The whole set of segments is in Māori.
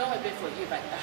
都会被佛具反弹。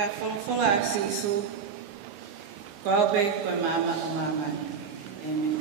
ka fonfola sisu. Ko be ko mama mama. Amen.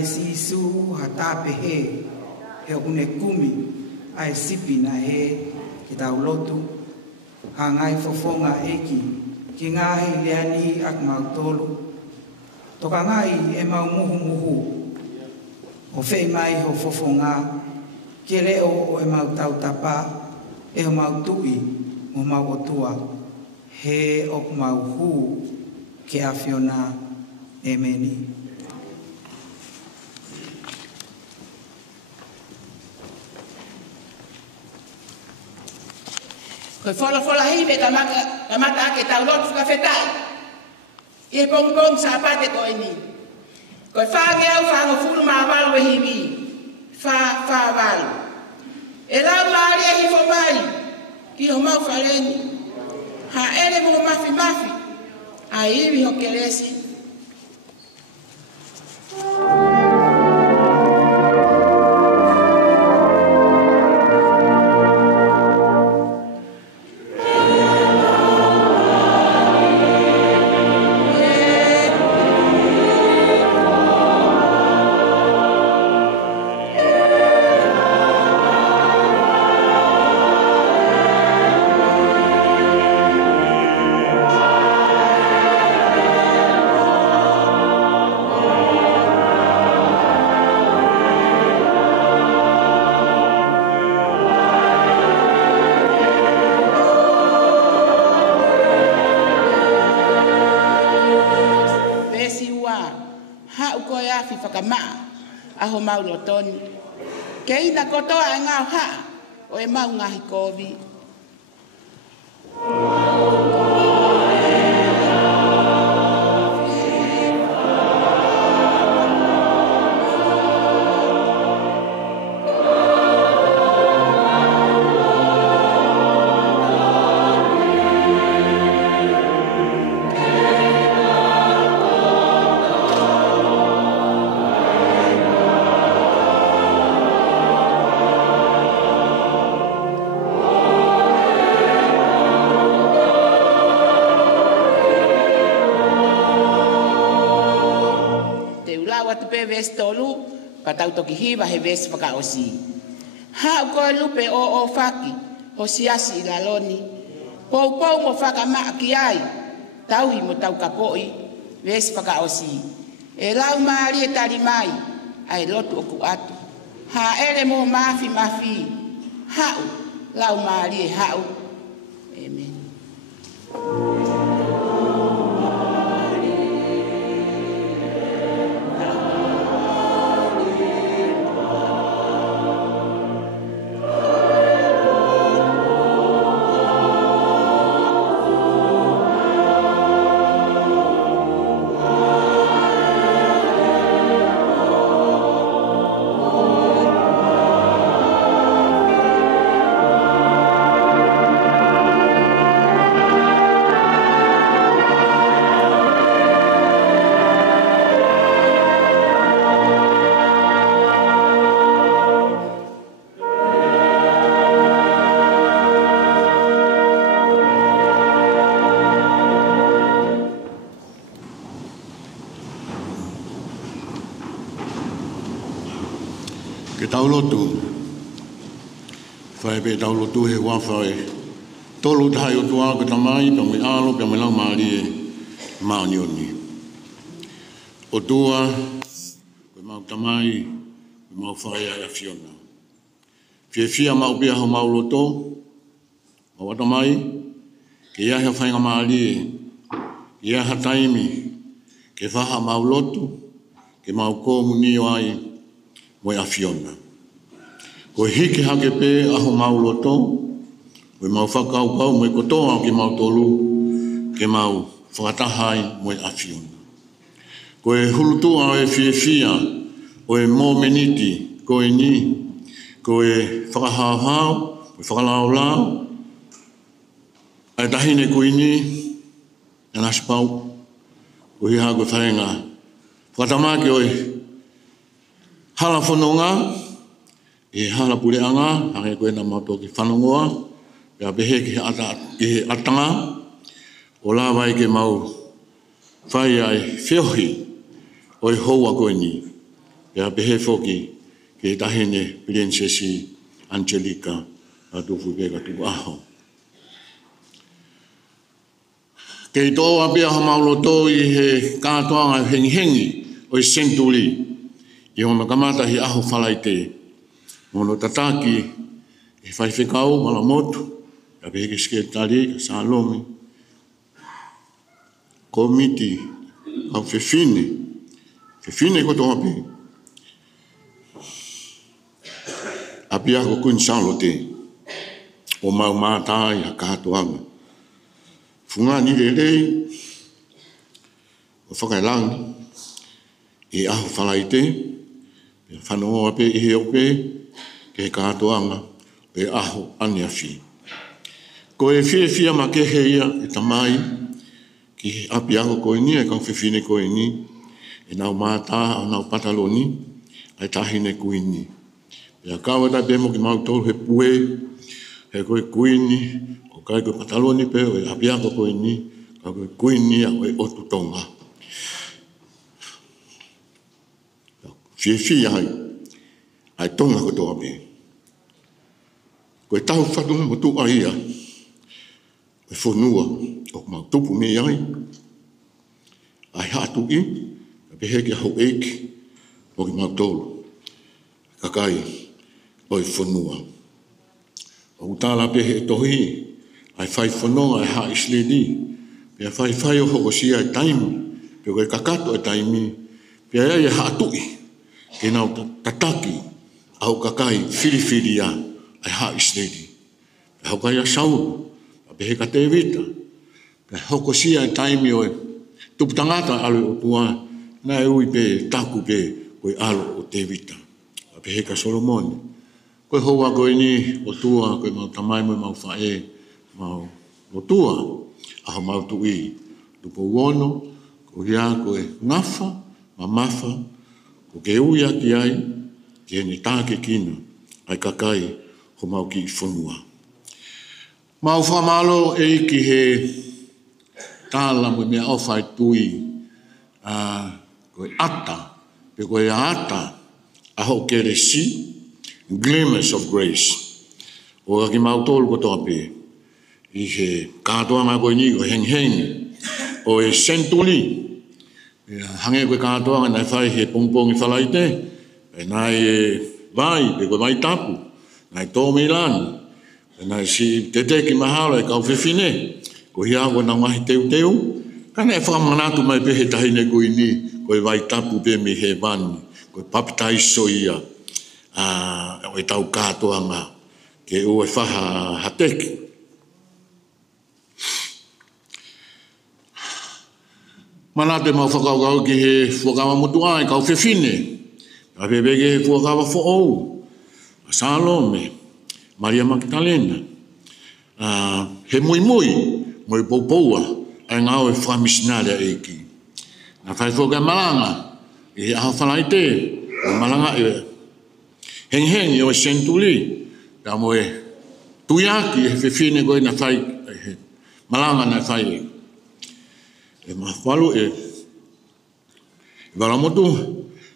Sisu hatape he une kumi ai sipi na he kita ulotu hangai fofonga eki ki ngahi leani ak mautolu toka ngai e mau muhu muhu o fei mai ho fofonga ki leo o e mau tau tapa e o mau tui o mau otua he o mau hu ki afiona emeni. Koe fola hibe kamata ake tau lotu ka fetai. I pong sa apate ko ini. Koe whange au whango furu maa walu e hibi. Wha walu. E lau maari e hifo mai. Ki ho mau whaleni. Ha ere mo mafi mafi. A iwi ho kelesi. Aho mau lotoni. Ke ina kotoa e ngau ha o e mau ngahi kovi. Ves tolu patau toki hiva he ves waka osi. Ha ko lupe o faki ho siasi laloni. Pou mo whaka maa ki ai. Tauhi mo tau kapoi ves waka osi. E lau maari e tari mai ai lotu oku atu. ha ele mo mafi hau lau maali hau. Amen. Taulotu. Whai pe taulotu he wawhai. Tolu tai o tua ko tamai, pe me alo, pe me lau maari e maonioni. O tua, pe mau tamai, pe mau whai a Fiona. Fia mau pia ho mau loto, o watamai, ke ia he whainga maari e, ia ha taimi, ke whaha mau lotu, ke mau ko muni o ai, mo a Fiona. Ko hiki hake pe aho mau loto, ko mau whakau kau mo kotoa ki mau tolu, ke mau whakatahai mo a Fiona. Ko hulutua e fia, o e mō meniti, ko ni, ko whakahauhau, ko whakalaulau, ai tahine ko ni, e nasipau, ko hiha ko whaenga. Whatamake o hala whanonga, e hala pureanga, hake koe na mato ki whanongoa, pia pehe ki he atanga, o la vai ke mau whai ai whiohi, o hoa koe ni, pia pehe whoki ke tahene Princesi Angelica, a tufu peka tuku aho. Kei toa pia ha mauloto i he kātoanga hengi, o i Senturi, i ona kamata hi aho whalaite. Mono tataki, e whai whekau, mala motu, a peke sketari, sa lomi, komiti, au whewhine ko toa pe. A pia ko kun salo te, o mau mātai a kātoanga. Funga ni rei, o whakailang, e aho whalaite, e whanongoa pe i he ope, ke kātoanga, e aho aniawhi. Ko e whiawhia ma ke heia e tamai, ki api ako koe ni, e kau whiwhine koe ni, e nau mātā, nau pataloni, e tahine kui ni. E a kawa tai pemo ki mau tolu he pue, he koe kui ni, o kai koe pataloni pe, o e api ako koe ni, ka koe kui ni a koe otu tonga. Whiawhia ai tonga ko toa me. Ko e tau whatunga mo tu aia, e whanua, o mau tupu me ai, ai hatu i, a peheke hau eiki, o ki mau tolu, kakai, o e whanua. O utala pehe e tohi, ai whai whanonga e ha isledi, pia whai o hoko sia e taimi, pia koe kakato e taimi, pia e hatu i, ke nau tataki, au kakai, whiriwhiri a, ai ha isledi. Hau kai a sauru, a pehe ka te vita, pe hoko sia e taimi o e tuputangata alo o tua, na e ui pe taku pe koe alo o te vita. A pehe ka Solomoni. Koe hoa koe ni o tua, koe mau tamai mo mau whae, mau o tua, aho mau tui. Tupo uono, ko hia koe ngafa, mamafa, ko ke uia ki ai, ki ene tāke kina, ai kakai, ho mau ki whanua. Mau whamalo e ki he tāla mo mea awhai tui koe ata, pe koe ata aho kere si, glimmers of grace. O ki mau tolu ko toa pe, i he kātoanga koe ni, o heng, o e Senturi, hange koe kātoanga nai whai he pongpongi whalaite, e nai vai, pe koe vai tapu, nai tō me lani, nai si te ki mahalo e kau whiwhine, ko hia ko na ngahi teu, kana e whakamanatu mai pe he tahine ko ini, koe vai tapu pe me he vani, koe papitai so ia, o e tau katoa ngā, ke o e whaha hateki. Mana te mau whakaukau ki he whakawa motu ai, kau whiwhine. Ka pepeke he whakawa who'ou. Salome, Maria Magdalena. He mui, moi poupoua, ai ngau e whamisinaria e ki. Na whai whoka malanga, i he aho whalai te, o malanga e heng o e sentuli, ka mo e tuiaki e whiwhine koe na whai, malanga na whai e. E mawalu e walamotu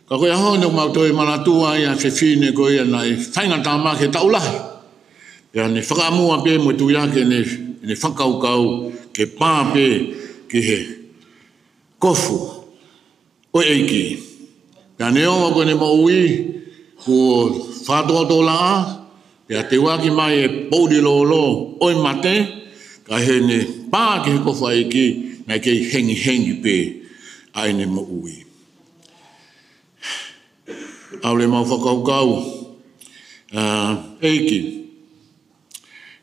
ka koe aho ne mau toi manatua ia whiwhine koe na e whainga tāma ke taulahi ia ne whakamua pe mo tuiake ne whakaukau ke pā pe ke he kofu o eiki ia ne onga koe ne maui ko whātoa tō laa ia te waki mai e pouri lo oi mate ka he ne pā ke he kofu eiki nai kei hengi pe aine mo ui. Aule mau whakaukau eiki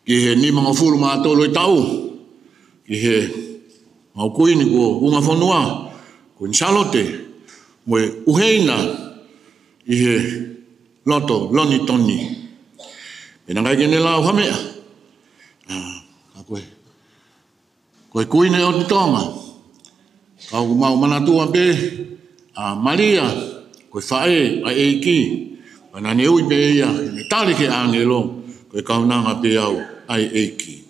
ki he ni mga furu mātolo i tau ki he mau kuini ko unga whanua ko Nsalote mo e uheina i he loto loni toni. Pena kai kene lau hamea. Koe kuine o te tonga. Kau mau manatua pe Maria, koe whae a eiki. Wana ne ui pe ia, ne tali ke angelo, koe kaunanga pe au ai eiki.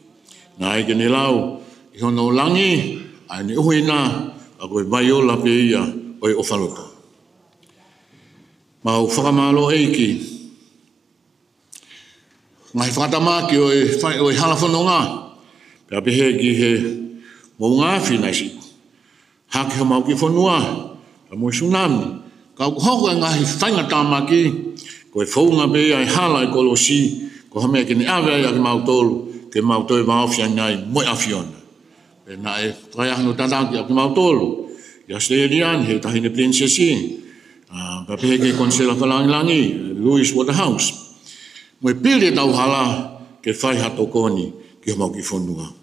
Nā eke ne lau, i hono langi, ai ne uhi nā, a koe vaiola pe ia, oi o whaloto. Mau whakamalo eiki. Ngai whakatamaki oi halafono ngā. Pea pehe ki he mo ngā whina si. Hake ha mau ki whanua, ka mo tsunami. Ka hoko e ngahi whainga tāmaki, ko e whaunga pe ai hala e kolosi, ko hame ke ni awe ai ki mau tolu, ke mau toi maofia ngai moi afiona. Pe na e trai ahano tataki a ki mau tolu, ia Sterian, he tahine prinsesi, pa pehe ke konsela whalangilangi, Louis Waterhouse. Mo e pili tau hala, ke whai hato koni, ki mau ki whanua.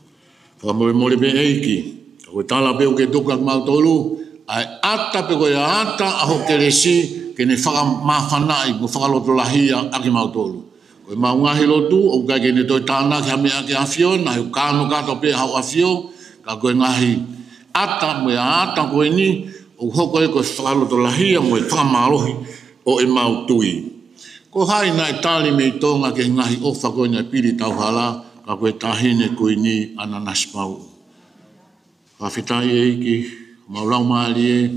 Whakamore mole pe eiki, koe tala peo ke tuka mau tolu, ai ata pe koe ata aho keresi, ke ne whakamawhanai, mo whakaloto lahia aki mau tolu. Koe mau ngahi lotu, o kai ke ne toi tāna ki hame ake awhio, na hiu kāno kato pe hau awhio, ka koe ngahi ata, mo e ata koe ni, o hoko e koe whakaloto lahia, mo e whakamalohi, o e mau tui. Ko hai na e tali me i tonga ke ngahi ofa koe na piri tau hala, ka koe tahine koe ni ananas pau. Whawhitai eiki, maulau maali e,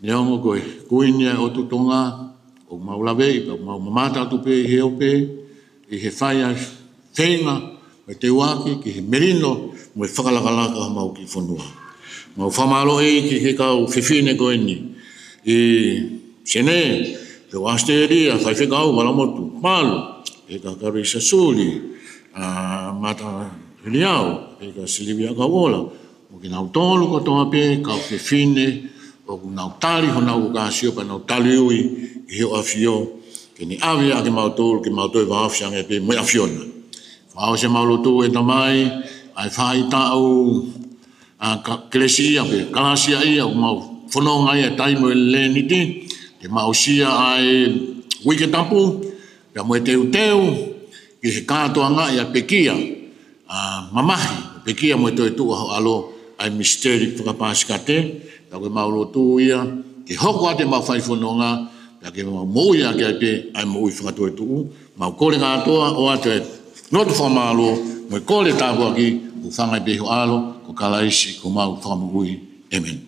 neongo koe kuinia o tutonga, o maulawe, o maumamata tupe i heo pe, i he whaia whenga, me te waki, ki he merino, mo e whakalakalaka mau ki whanua. Mau whamalo eiki ke kau whiwhine koe ni, i sene, te wasteria, whai whekau, walamotu, malu, e ka Karisa Suli, mata hiliau, e ka Silivia Kawola, o ki nau tolu ko toa pe, kau whiwhine, o nau tali ho nau kasio, pa nau tali ui, i heo awhio, ke ni awe a ke mau tolu, ke mau toi wahawhiang e pe, moi awhiona. Whao se mau lotu e tamai, ai whai tau, kelesi ia pe, kalasia ia, o mau whanonga ia, taimo e leniti, ke mau sia ai wike tapu, pia mo e teu, ki he kātoa ngā ia pekia, mamahi, pekia mo e toi tua ho alo, ai misteri whakapāsikate, ka koe mau lotu ia, ki hoko ate mau whaiwhanonga, pia ke mau moia ke ai pe, ai mo ui whakatoe tuu, mau kore kātoa, o ate notu whamalo, mo e kore tāpua ki, o whangai peho alo, ko kalaisi, ko mau whakamugui. Amen.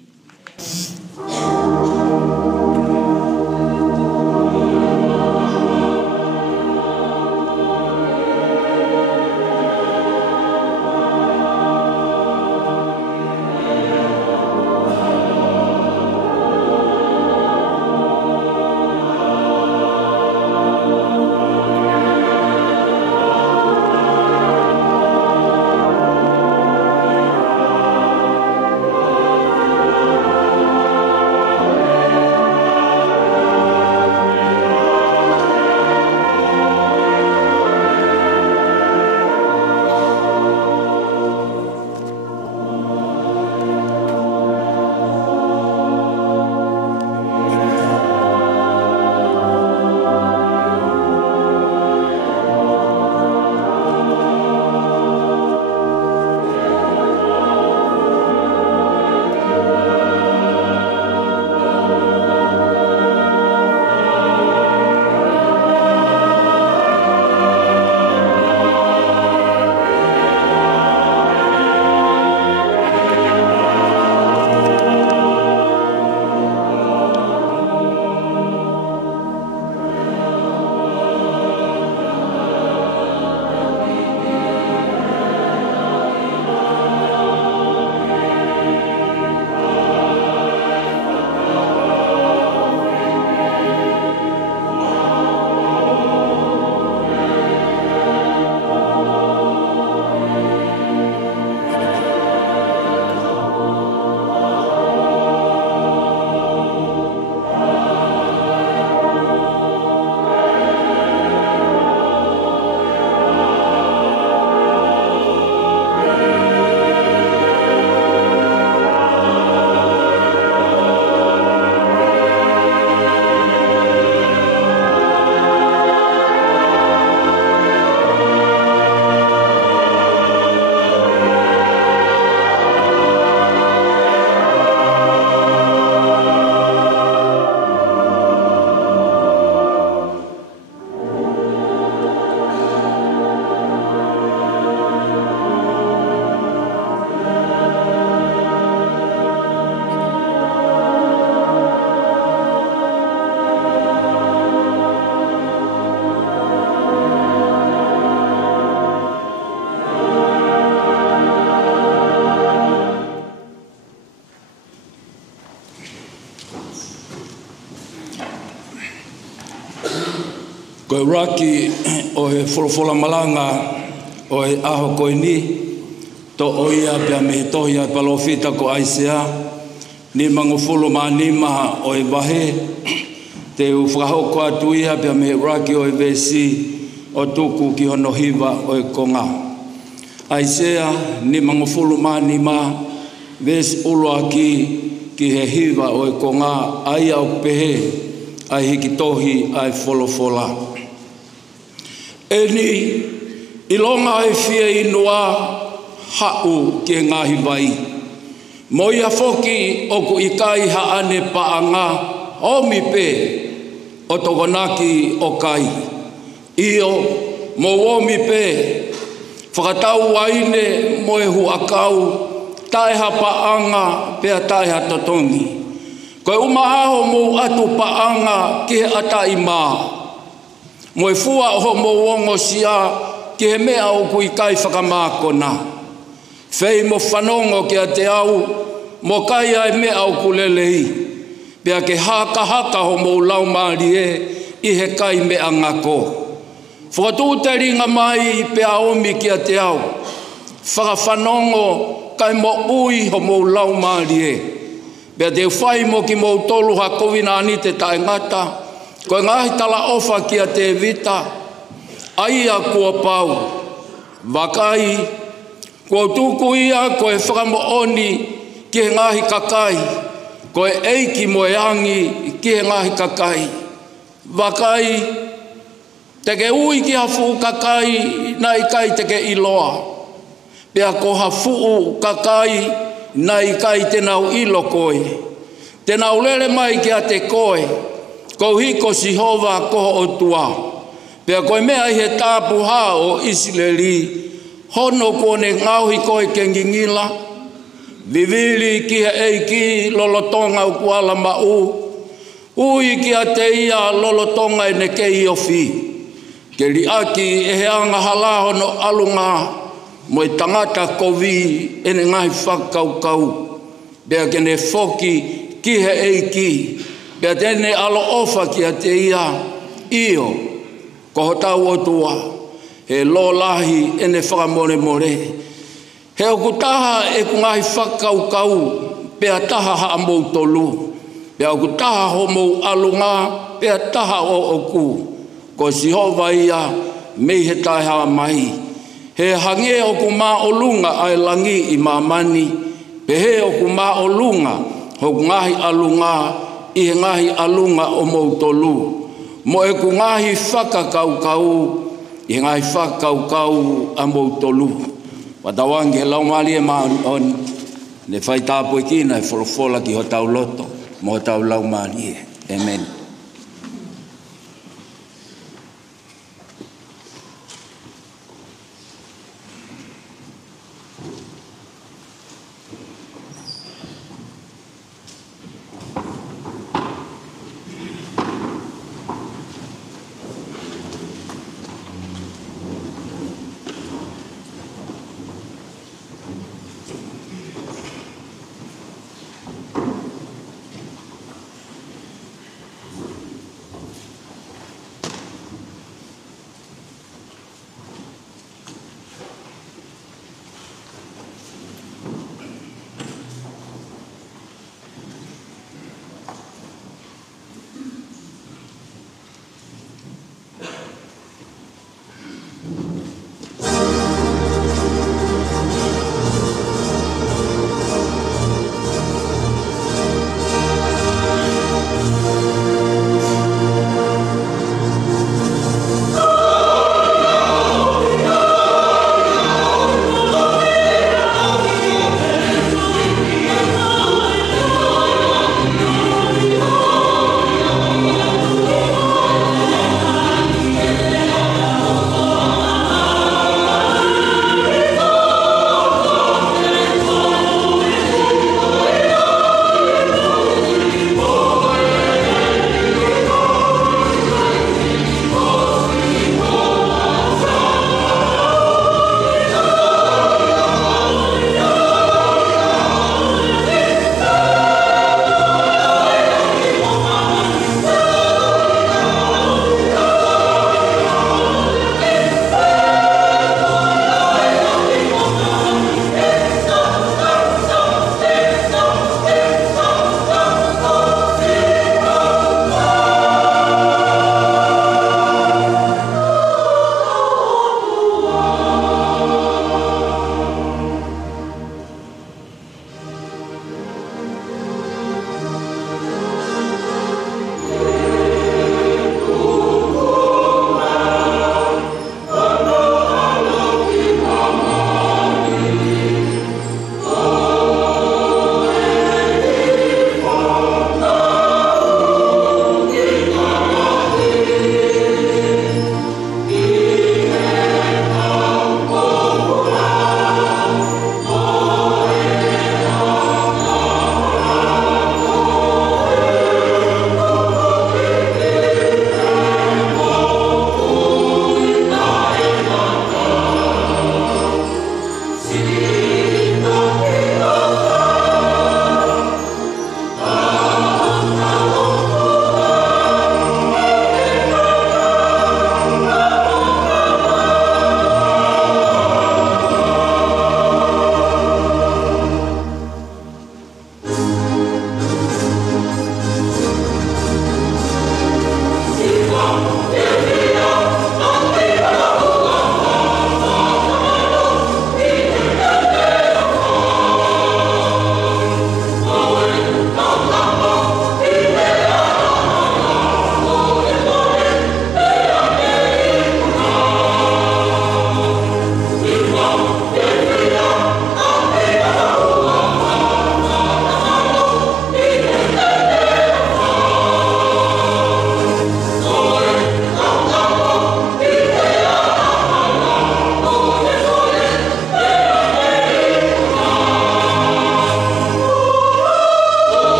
Koe raki o he wholofola malanga o he aho koe ni, to o ia pia me he tohi ai palofita ko aisea, ni mangofolo maa ni maha o he wahe, te u whakahoko atu ia pia me he raki o he vesi o tuku ki hono hiva o he konga. Aisea ni mangofolo maa ni maha, vesi uloa ki he hiva o he konga, ai au pehe, ai hiki tohi ai wholofola. Eni, ilonga e fia inua hau ki ngahi vai. Moia foki o ku ikai haane paanga omi pe o tokonaki o kai. Io mo omi pe whakatau waine mo e huakau taiha paanga pea taiha totongi. Koe umaaho mo atu paanga ki he atai maa. Mo e fua o mo wongo sia ki he mea o ku ikai whakamākona. Fei mo whanongo ki a te au, mo kai ai mea o ku lelei. Pea ke haka ho mo laumari i he kai mea ngako. Whakatūteri ngā mai pea omi ki a te au. Whakawhanongo kai mo ui ho mo laumari Pea te whai mo ki mo tolu ha kovina ani te tae ngata. Koe ngahi tala ofa ki a te vita, aia kua pau, wakai, kua tuku ia koe whakamo oni ki he ngahi kakai, koe eiki mo e angi ki he ngahi kakai. Wakai, teke ui ki hafu kakai, nai kai teke iloa. Pea ko hafu kakai, nai kai tenau ilo koe. Tenau lele mai ki a te koe, ko hiko Sihova koho o tua. Pea koe mea i he tāpu hā o Isileri, hono kone ngauhi koe kengingila, vivili ki he eiki lolotonga u kuala mau, ui ki a te ia lolotonga e ne kei ofi. Ke li aki e he anga hala hono alunga, mo i tangata kovi e ne ngai whakaukau. Pea ke ne foki ki he eiki, pea tene alo ofa ki a te ia, io, koho tau o tua, he lo lahi e ne whakamore more. He oku taha e ku ngahi whakaukau, pea taha haa mou tolu. Pea oku taha ho mou alunga, pea taha o oku. Ko Sihova ia, mei he tai haa mai. He hange oku maa olunga ai langi i mamani, pe he oku maa olunga, hoku ngahi alunga, i he ngahi alunga o mou tolu. Mo e ku ngahi whakakaukau, i he ngahi whakaukau a mou tolu. Watawangi he laumali e maoni, ne whai tāpoi kina e wholofola ki ho tau loto, mo tau laumali e. Amen.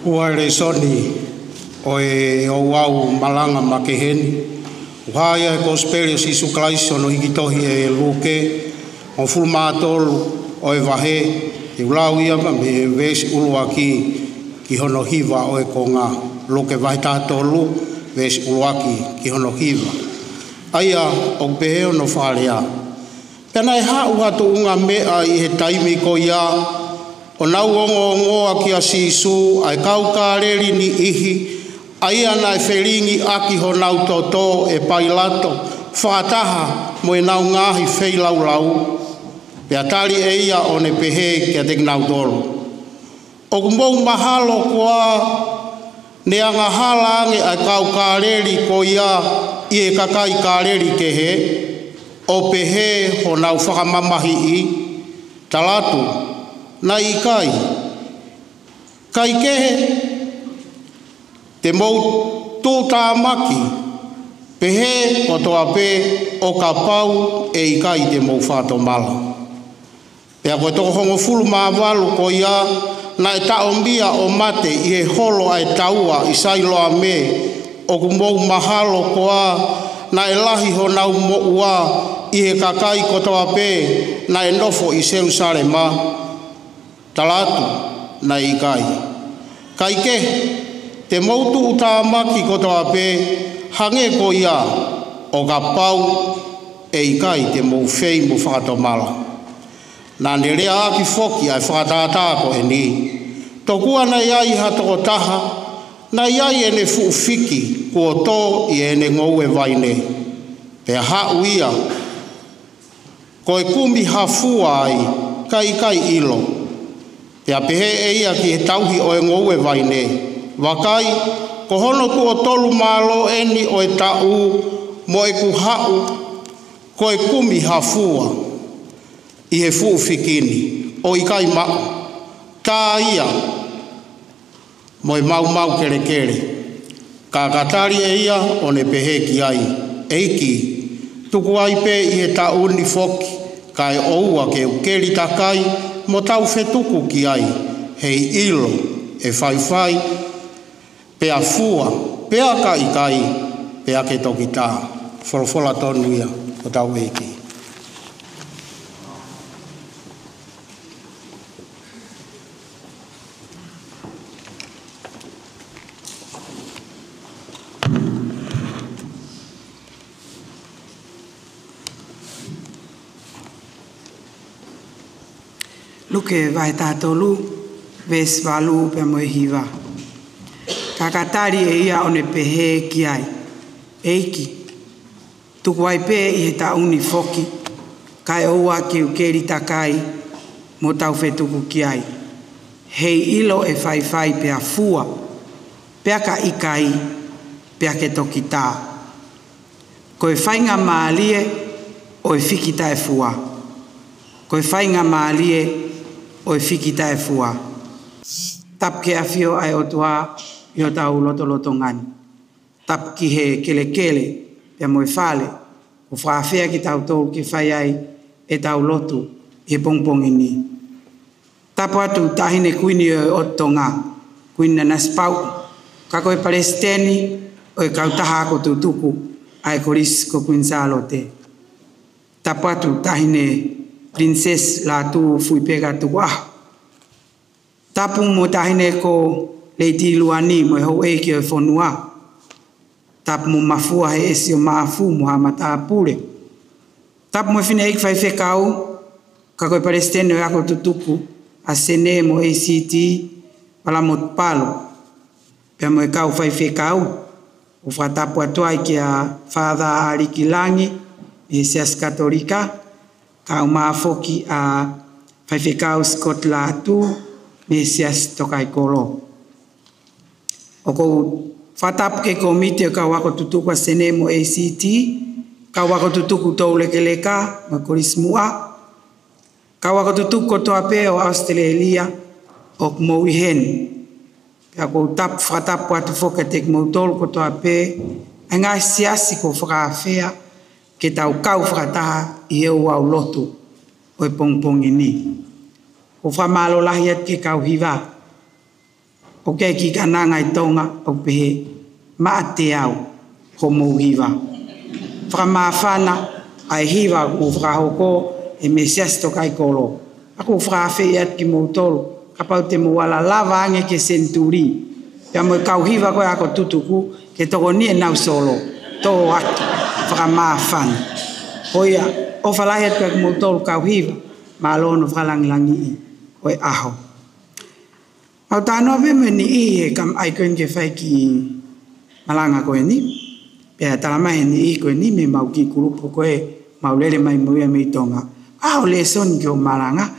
Ua le soni o e o wau malanga makeheni. Uhaya e gospel si Isu Klaiso no hikitohi e luke. O fulmatolu o e vahe. I ulau ia me vesi uluaki ki hono hiva o e konga. Luke vahe tātolu vesi uluaki ki hono hiva. Aia o peheo no whalea. Pena e hau hatu unga mea i he taimi ko ia. O nau ongo ngoa ki a Sisu, ai kau kāreri ni ihi, ai ana e whelingi aki ho nau toto e pailato, whātaha mo e nau ngahi whei lau lau, pia tali e ia o ne pehe kia te nau dolu. O kumou mahalo kua, ne anga halange ai kau kāreri ko ia, i e kakai kāreri ke he, o pehe ho nau whakamamahi i, talatu, na i kai kehe te mou tūtā maki pehe o toa pē o ka pau e i kai te mou whāto mala. Pea koe toko hongo fulu māwalu ko ia na e taombia o mate i he holo ai taua i sailoa me o ku mou mahalo koa na e lahi ho nau mo ua i he kakai ko toa pē na e nofo i Jerusalema. Talatu na i kai. Kai ke, te mautu uta maki ko toa pē, hange ko ia o ka pau e i kai te mau whei mo whakatomala. Nā ne rea aki whoki ai whakatātā ko e ni. Tokua na iai hatoko taha, na iai e ne fuufiki kua tō i e ne ngou e vaine. Pea hau ia, ko e kumi hafua ai kai ilo. Pea pehe e ia ki he tauhi o e ngou e vaine. Wakai, ko hono tu o tolu malo eni o e tau mo e kuhau, ko e kumi hafua i he fuufikini o i kai mau. Ka ia, mo e mau kere. Ka katari e ia o ne pehe ki ai. Eiki, tuku ai pe i he tau ni foki, kai oua ke ukeri takai, mo tau whetuku ki ai, hei ilo, e whai, pea fua, pea kai, pea ke toki tā, wholofola tonu ia, o tau eki. Luke vai tātolu, ves walu pe moe hiwa. Kakatari e ia o ne pehe ki ai. Eiki, tuku ai pe i he tauni foki, kai oua ki ukeri takai, mo tau whetuku ki ai. Hei ilo e whai pea fua, pea ka ikai, pea ke toki tā. Koe whainga maalie, o e whikita e fua. Koe whainga maalie, o e whikita e fua. Tap ke awhio ai o tua i o tau loto ngani. Tap ki he kele, pia moe whale, o whaafea ki tau tōru ke whai ai e tau loto i he pongpongi ni. Tapo atu tahine kuini o tonga, kuini na spau, kako e Palestini o e kautaha ko tutuku ai koris ko kuinsalo te. Tapo atu tahine Princess la tu fui pega tu wah. Tapu mo tahine ko leiti luani mo ho e ki fonua. Tap mo mafua he esi o maafu mo hamata apure. Tap mo fine ek fai fekau kako e Palestine o ako tutuku a sene mo ACT pala mo palo. Pea mo e kau fai fekau o fatapu atuai ki a Father Arikilangi e seas katolika. Kau maafoki a whaiwhekau Scott Latu me sias tokai kolo. O kou whatapu ke komite o kau wako tutuku a sene mo ACT, kau wako tutuku tau lekeleka mo korismua, kau wako tutuku toa pe o Australia o mo ihen. Pea kou tap whatapu atu whokatek mo tolu ko toa pe, ngai siasi ko whakawhea, ke tau kau whakataha i heu au lotu o e pongpongi ni. O whamalo lahi at ke kau hiwa. o ke ki kananga I tonga o pehe ma te au homo hiva whamawhana ai hiva o whakahoko e mesias to kai kolo ako whakawhi at ki moutolo ka pau te muala lava ange ke senturi pia mo kau hiva koe ako tutuku ke toko nie nau solo to atu whakamawhana hoia o whalahi at koe moutolo kau hiva ma alono whalangilangi I koe aho au tānoa me ni I e kam ai koen ke whai ki malanga koe ni pia talamahe ni I koe ni me mau ki kurupu koe mau lele mai muia me tonga au le soni ki o malanga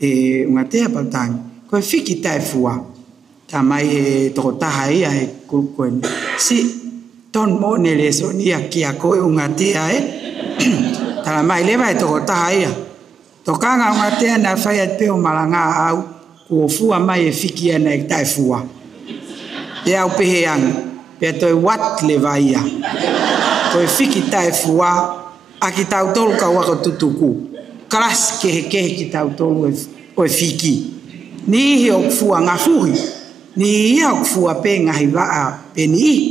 e unga tea pautangi koe whiki tae fua ta mai e toko taha ia he kurupu koe ni si ton mo ne le soni ia ki a koe unga tea e talamahe lewa e toko taha ia tokanga unga tea na whai at peo malanga au kua fua mai e whiki ana e tae fua e au pehe anga pia toi wat le vai ia toi whiki tae fua a ki tau tolu ka wako tutuku kras kehe ki tau tolu e whiki ni ihi o fua ngā fuhi ni ihi o fua pe ngahi waa pe ni ihi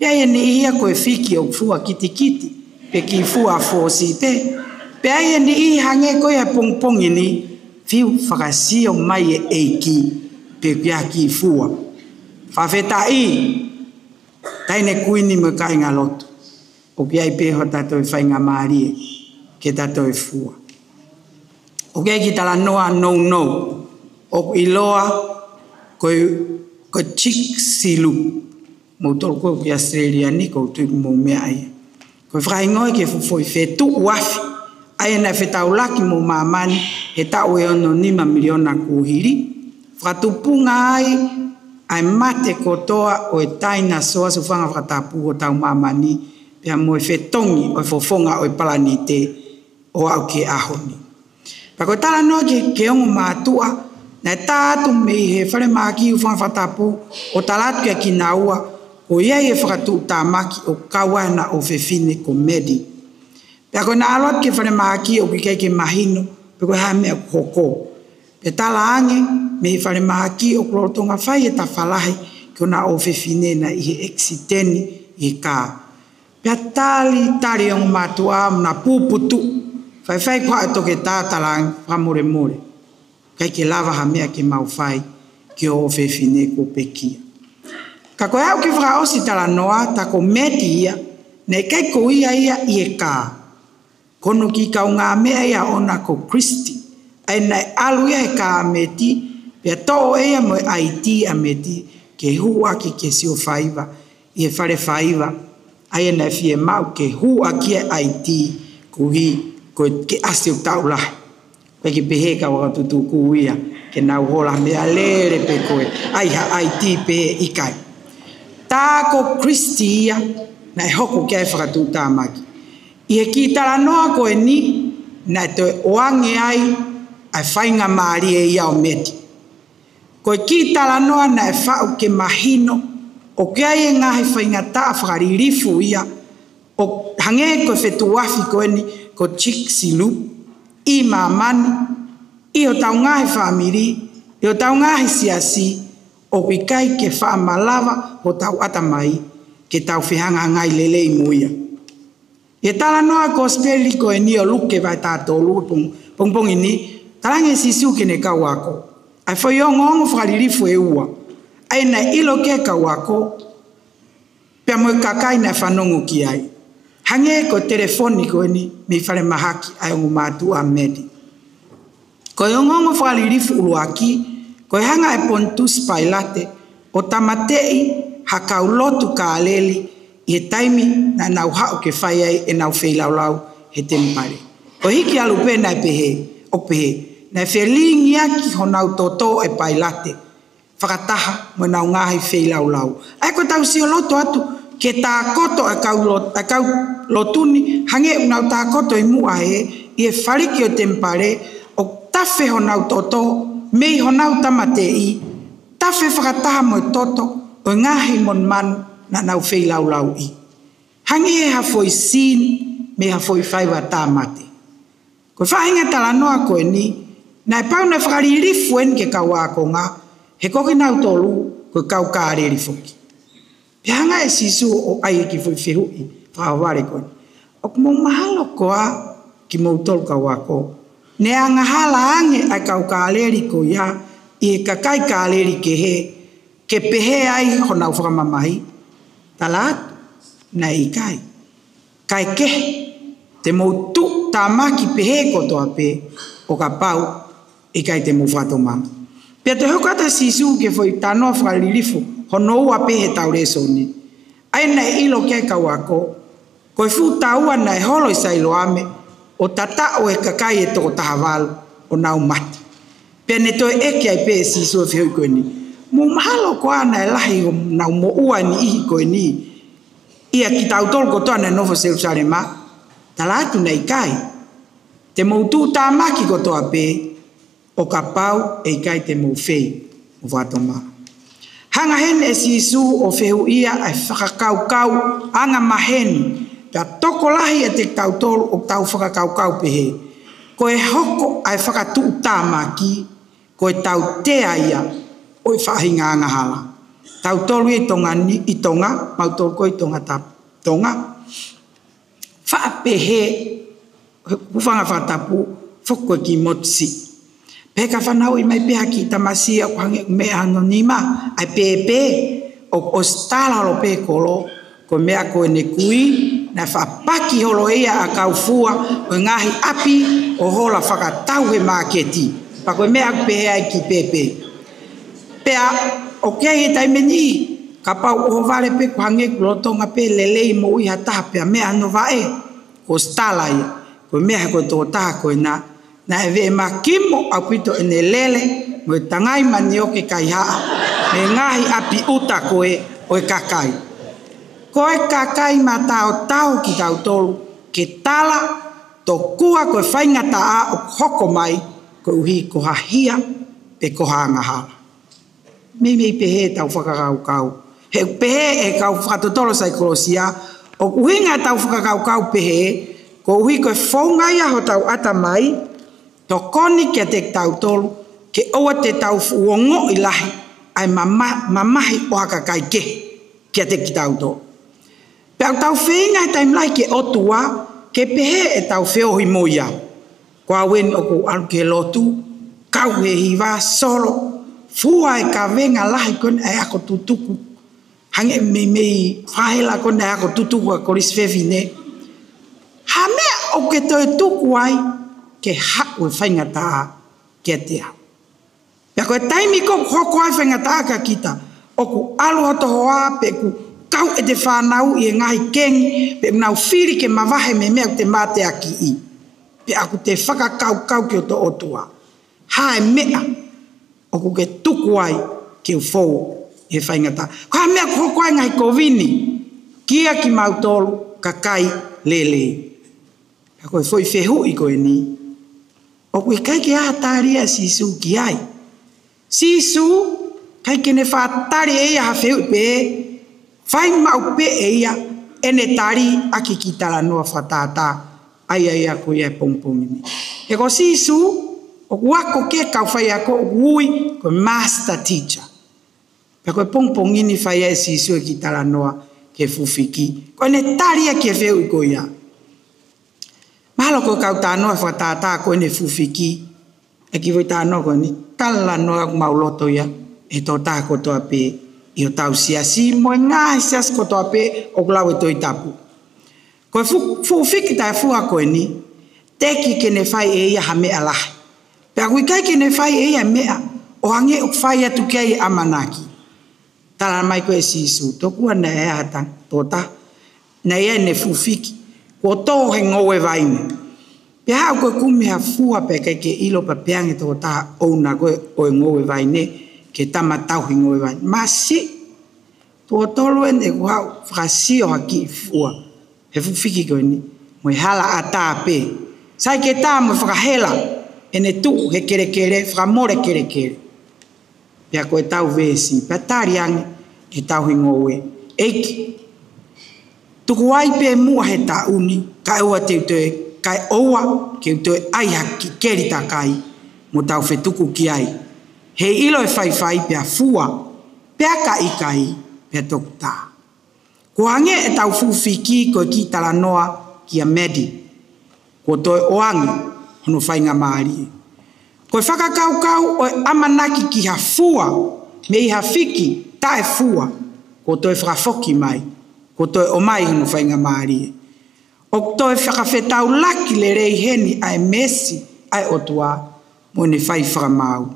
ia e ni ihi a koe whiki o fua kiti pe ki fua fosi pe ai e ni ihi hange koe a pongpongi ni fiu whakasio mai e eiki pe kia ki fua whawheta I taine kuini me kai ngā lotu o kia I peho tato e whainga maarie ke tato e fua o kia ki tala noa no o iloa ko chik silu mo tolu ko ki Australia ni ko tu mo mea ai ko whaingoe ke fufoi whetu wafi ai na whetaulaki mo mamani he tau e ono 5 miliona kuhiri whatupunga ai mate kotoa o e taina soa sufanga whakatapu o tau mamani pia mo e whetongi o e fofonga o e palanite o au ke ahoni pako tala noa ke ongo mātua na tātu mei he whare maki u whakatapu o talatu kia ki naua o iei e whakatu tāmaki o kawana o whewhine ko medi pia ko na alot ke whare maki o ki ke mahino pe ko ha mea hoko pe tala ange me whare maki o klorotonga whai e ta whalahi ki ona o whewhine na I he eksiteni I ka pia tali o matua na puputu whai kwa e toke tātalang whamore kai ke lava ha mea ke mau whai ki o whewhine ko pekia ka koe au ki whakaosi tala noa ta ko meti ia nei kai ko ia I e ka kono ki kau ngā mea ia ona ko Kristi ai nei alu ia e ka meti pia tō ea mo IT a meti ke hua ki ke sio whaiva I e whare whaiva ai e nei fie mau ke hua ki e IT kuhi ko ke asio tau lahi koe ki pehe ka wakatutu kuia ke nau hola mea lere pe koe ai ha IT pehe ikai tā ko Kristi ia nei hoko kia e whakatu tāmaki I he ki tala noa koe ni na te oange ai whainga maari e ia o meti. Koe ki tala noa na e whau ke mahino o kia e ngahi whainga taa whakaririfu ia o hange koe whetu wafi koe ni ko chik silu I mamani I o tau ngahi whamiri I o tau ngahi siasi o kai ke wha malava o tau atamai ke tau whihanga ngai lele I muia. E tala noa ko speli ko e ni o luke vai tātou luke pongpongi ni, talange sisu ke ne kau ako. Ai whai o ngongo whakaririfu e ua. Ai na ilo ke kau ako, pia mo kakai na whanongo ki ai. Hange ko telefoni ko ni, mi whare mahaki ai ongu mātu a medi. Ko e ngongo whakaririfu uruaki, ko e hanga e pontus pailate, o tamatei hakau lotu ka aleli, I he taimi na nau hao ke whai ai e nau whei laulau he tempare. O hiki alu pe na pehe, o pehe, na whelingi aki ho nau toto e pai late, whakataha mo nau ngahi whei laulau. Ai ko tau si o loto atu, ke tā koto a kau lotuni, hange nau tā koto I mua he, I e whariki o tempare, o tawhe ho nau toto, mei ho nau tamatei, tawhe whakataha mo toto, o ngahi mon manu, na nau whei laulau I. Hangi e hafoi sin, me hafoi whaiwa tāmate. Ko whahinga tala noa koe ni, na e pau na whakaririfu en ke kaua ko ngā, he koki nau tolu, ko kau ka re foki pe hanga e sisu o ai ki foi fehu I fa wale ko o mo mahalo ko a ki mo tol ka wa ko ne anga hala ange ai kau ka le ko ya I ka kai ka le ke he ke pehe ai hona fa mamai talat na I kai ke te mo tu tamaki pehe ko to ape o ka pau I kai te mo fato mam pe te hokata sisu ke foi tano fra lilifu hono wa pehe taure soni ai na ilo ke ka wako ko fu taua na holo sai lo ame o tata o e kakai e to tahaval o na umat pe ne to e ke ai pe sisu fe ko ni mo mahalo ko ana lahi na mo uani I ko ni ia ki tautol ko to na Novo Jerusalema talatu nei kai te mo tu tamaki ko to ape o kapau e kai te mo fe o vatoma hanga hen e sisu o feu ia ai whakakau anga mahen ta tokolahi e te tautol o tau whakakau pehe ko e hoko ai whakatu tamaki ko e tau tea ia o I whahinga anga hala tautolu I tonga mautolu ko I tonga tonga whaapehe hufanga whatapu whoko ki motsi peka whanau I mai peha ki tamasia kwange mea anonima ai pepe o stala lo pe kolo ko mea ko ne kui na whapaki holo ia a kaufua o ngahi api o hola whakatau he maketi pa ko mea peha ki pepe pea o kei e taimeni ka pau o vale pe kwange kulotonga pe lelei mo I hata pea mea no vae ko stala ia ko mea ko to ta ko na eve makimo apito ene lele mo tangai manio ke kai ha me ngahi api uta ko e o kakai ko e kakai matao tau ki tau tolu ke tala to kua ko fainga ta o hoko mai ko uhi ko hahia pe ko hanga hala me pehe tau whakakau he pehe e kau whakatotolo saikolosia o uhinga tau whakakau pehe ko uhi ko whaungai aho tau ata mai to koni ke te tau tolu ke oa te tau fuongo I lahi ai mamahi o haka kai ke te ki tau tolu pe au tau whenga e taim lai ke otua ke pehe e tau wheohi moia ko awen o ko alu ke lotu kau he hiva solo fua e ka venga lahi kon e ako tutuku hange mei whahela kon e ako tutuku a koris fevine ha mea o ke toi tuku ai ke haku e whainga taa ke te au pia koe taimi ko hoko ai whainga taa ka kita o ku alu hoto hoa pe ku kau e te whanau I e ngahi kengi pe nau whiri ke mawahe me mea te mate aki I pe aku te whakakau ki o to otua ha e mea o ku ke tuku ai ke ufou e whaingata. Ka mea koko ai ngai kovini, kia ki mautolu kakai lele. Ka koe foi whehu I koe ni. O koe kai ke ahataria sisu ki ai. Sisu, kai ke ne whaatari e ia hawhehu pe, whai mau pe e ia, ene tari aki ki tala noa whatata, ai a koe e pongpongini. E ko sisu, o wako ke kau whai ako ui ko master teacher. Pe koe pongpongini whai e sisu e ki tala noa ke fufiki. Ko ne tari a ke wheu I ko ia. Mahalo ko kau tānoa whatata ko ne fufiki. E ki voi tānoa ko ni tala noa mauloto ia. E tō tā ko toa pe I o tau siasi mo ngā sias ko toa pe o glau e toi tapu. Ko fufiki tai fua ko ni teki ke ne whai e ia ha mea lahi. Pea kui kai ke ne whai e ia mea, o hange o whai atu kei amanaki. Tala mai koe sisu, tokua na e atang, tōta, na e ne fufiki, ko tō he ngoe vaine. Pea hau koe kumea fua pe kai ke ilo pa peange tōta ou na koe o e ngoe vaine, ke tama tau he ngoe vaine. Masi, tō tolu e ne kuhau whakasio haki fua, he fufiki koe ni, mo e hala ata pe. Sai ke tā mo whakahela, ene tu he kere kere, whakamore kere kere. Pea koe tau vesi, pea tāriangi, he tau hingoe. Eiki, tuku ai pe mua he tā uni, kai oa te utoe, kai oa ke utoe ai haki keri takai, mo tau whetuku ki ai. He ilo e whai pea fua, Pea ikai, pea tokta. Ko hange e tau fufiki ko ki tala noa ki a medi. Ko toi oangi, hono whainga maari. Ko whakakau o amanaki ki ha fua, me i ha fiki, tae fua, ko toi whakafoki mai, ko toi o mai hono whainga maari. O toi whakawhetau laki le rei heni ai mesi ai otua, mo ne whai whakamau.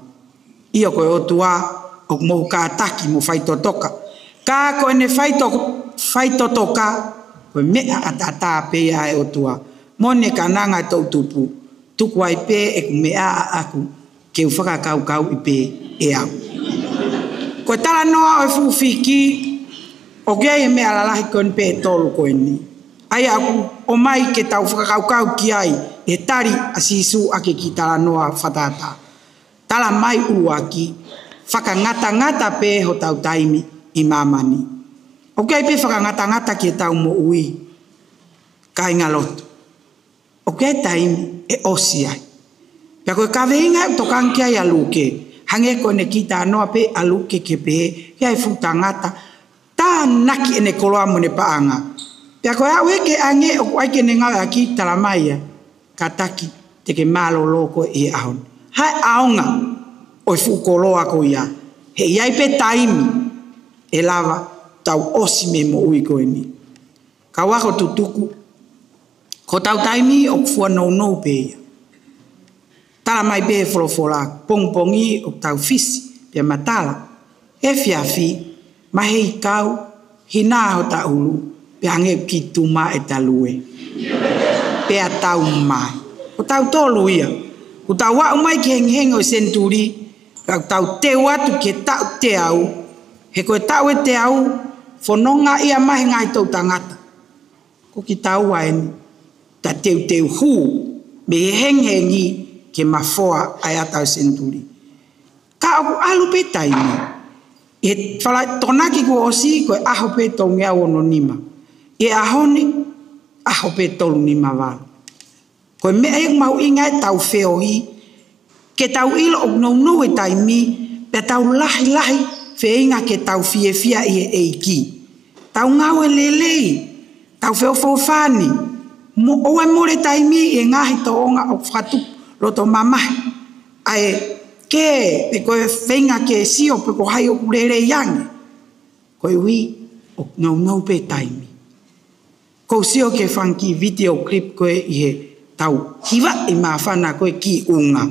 Ia koe otua, o mohu ka ataki mo whai totoka. Ka koe ne whai totoka, koe mea atata pea ai otua. Mo ne kananga tau tupu, tuku ai pe e ku mea aku, ke u whakakau i pe e au. Koe tala noa o fufiki, o gei e mea lalahi koe pe e tolu koe ni. Ai aku o mai ke tau whakakau ki ai, e tari a sisu ake ki tala noa whatata. Tala mai uaki, whakangata pe ho tau taimi i mamani. O kei pe whakangata ki e tau mo ui, ka inga lotu. O kei taimi e osi ai. Pia koe ka veinga e tokanki ai aluke, hange koe ne ki ta noa pe aluke ke pe, kia e futangata, ta naki e ne koloa mo ne paanga. Pia koe au eke ange o kuai ke ne ngau aki talamaia, ka taki te ke malo loko e ahon. Hai aonga o e fukoloa ko ia. He iai pe taimi e lava tau osi me mo ui koe ni. Ka wako tutuku, ko tau taimi o kufua nou pe ia. Tala mai pe e folofola, pongpongi o tau fisi, pia matala. E fiafi, mahe i kau, hina o ta ulu, pe ange ki tuma e talue. Pe a tau mai. O tau tolu ia. O tau wau mai ki heng o senturi, ka tau te watu ke tau te au, he koe tau e te au, whanonga ia mahe ngai tau tangata. Ko ki tau waeni, ta teu hu, me hengi ke mafoa ai atau senturi. Ka aku alu pe taimi, e whala tonaki ko osi, koe aho pe tau ngea wono nima. E ahoni, aho pe tolu nima wala. Koe mea e mau inga e tau whiohi, ke tau ilo o nou e taimi, pe tau lahi, whiinga ke tau whiefia i e eiki. Tau ngau e lelei, tau whiofofani, oe more taimi e ngahi to onga o whatu loto mamahi. Ae ke, pe koe whiinga ke sio, pe ko hai o kurere yangi. Koe ui, o nou pe taimi. Ko sio ke whanki video clip koe i he tau hiwa i mawhana koe ki unga.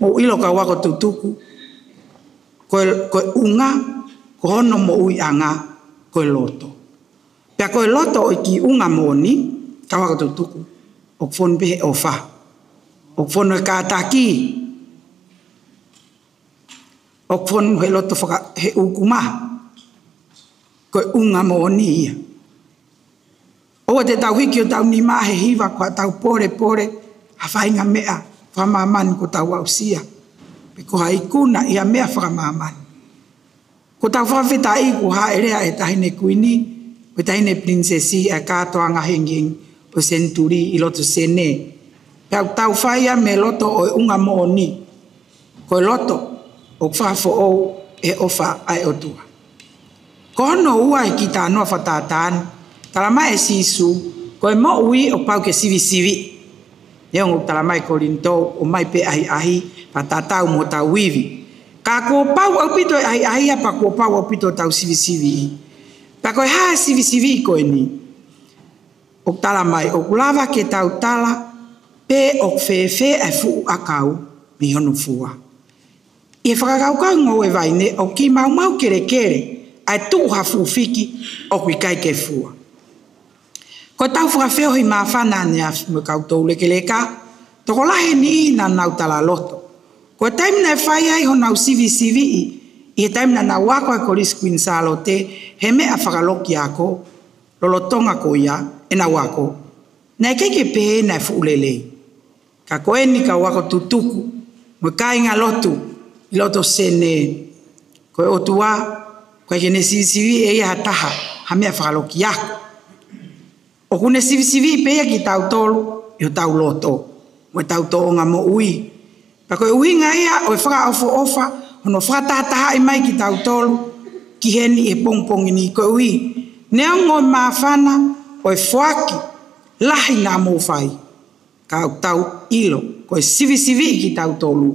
Mo ilo ka wako tutuku, koe unga, ko hono mo ui anga, koe loto. Pea koe loto o ki unga mo ni, ka wako tutuku, o kfon pe he ofa. O kfon he kātaki, o kfon he loto whaka he ukuma, koe unga mo ni ia. Oa te tau hiki o tau ni maa he hiwa kua tau pore, ha whainga mea, whamamani ko tau au sia. Pe ko haikuna ia mea whamamani. Ko tau whawheta i ko haerea e tahine kuini, o tahine prinsesi e katoa ngahenging o senturi i loto sene. Pea tau whaia me loto o unga mo ni. Ko loto o whafo o e ofa ai otua. Ko hono ua e ki tā noa whatātāni, talamai e sisu, koe mo ui o pau ke sivi. Neongo talamai ko rintou, o mai pe ahi, pa tatau mo tau wivi. Ka ko pau au pito e ahi, pa ko pau au pito tau sivi. Pa koe haa sivi koe ni. O talamai, o kulava ke tau tala, pe o fefe e fuu akau, mi hono fua. I whakakaukau ngau e vaine, o ki mau kere, ai tu hafu fiki, o kui kai ke fua. Ko tau whakawheo hi mawhana ni a me koutou leka, toko lahe ni na nau tala loto. Ko taimina e whai ai ho nau sivi i he taimina na wako e koris Queen Salo te, he mea whakaloki ako, lolotonga ko ia, e na wako. Na e keike pehe na e fuulelei. Ka koe ni ka wako tutuku, mo kainga lotu, i loto sene, koe otua, koe kene sivi e ia hataha, ha mea whakaloki ako. O kune sivi peia ki tau tolu, i o tau loto, mo tau toonga mo ui. Pa koe uhinga ia, o e whaka ofa, ono whakataha i mai ki tau tolu, ki heni e pongpongi ni ko ui. Nea ngoi mawhana, o e whaki, lahi nā mōwhai. Ka au tau ilo, ko e sivi ki tau tolu,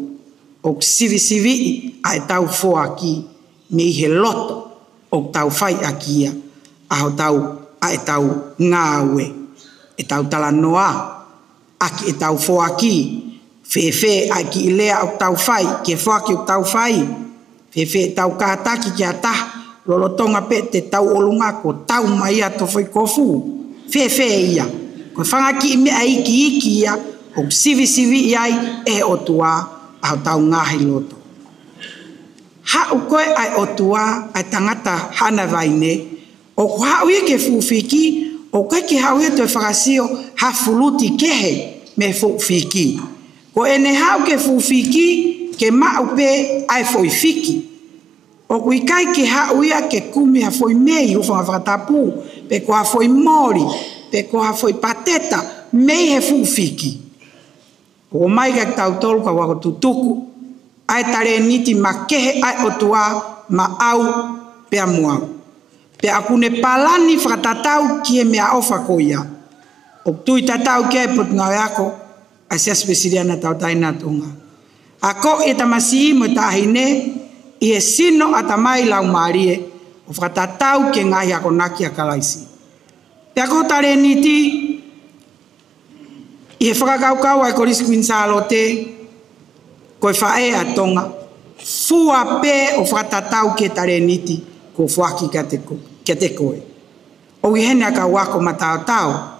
o sivi ai tau whaki, me i he loto, o tau whai a kia, aho tau, ai tau ngāwe, e tau tala noa, aki e tau whaki, Fefe ai ki ilea o tau whai, ki e whaki o tau whai. Fefe tau kātaki ki a taha, lolotonga pe te tau olunga ko tau mai a to whai kofu. Fefe ia, ko whangaki i mea iki ia, o sivi iai e o tua au tau ngahi loto. Ha u koe ai o tua, ai tangata hana vaine, o ko hau ia ke fuwhiki, o koe ki hau ia to e whakasio ha fuluti kehe me fuwhiki. Ko ene hau ke fuwhiki, ke mau pe ai foi fiki. O kui kai ke hau ia ke kumi ha foi mei uwhanga whakatapu, pe ko ha foi mori, pe ko ha foi pateta, mei he fuwhiki. O mai ka tau tolu ka wako tutuku, ai tare niti ma kehe ai o tua ma au pe amuau. Pe akune palani whakatatau ki e mea ofa ko ia. O tui tatau ki ai pot ngau ako, asia spesiria na tau taina tunga. Ako e tamasi mo tahine i e sino atamai lau marie o whakatatau ke ngai ako naki a kalaisi. Te ako tare niti i he whakakaukau ai korisi kwinsalo te koe whae a tonga. Fua pe o whakatatau ke tare niti ko whaki ke te koe. O i hene a ka wako matao tau.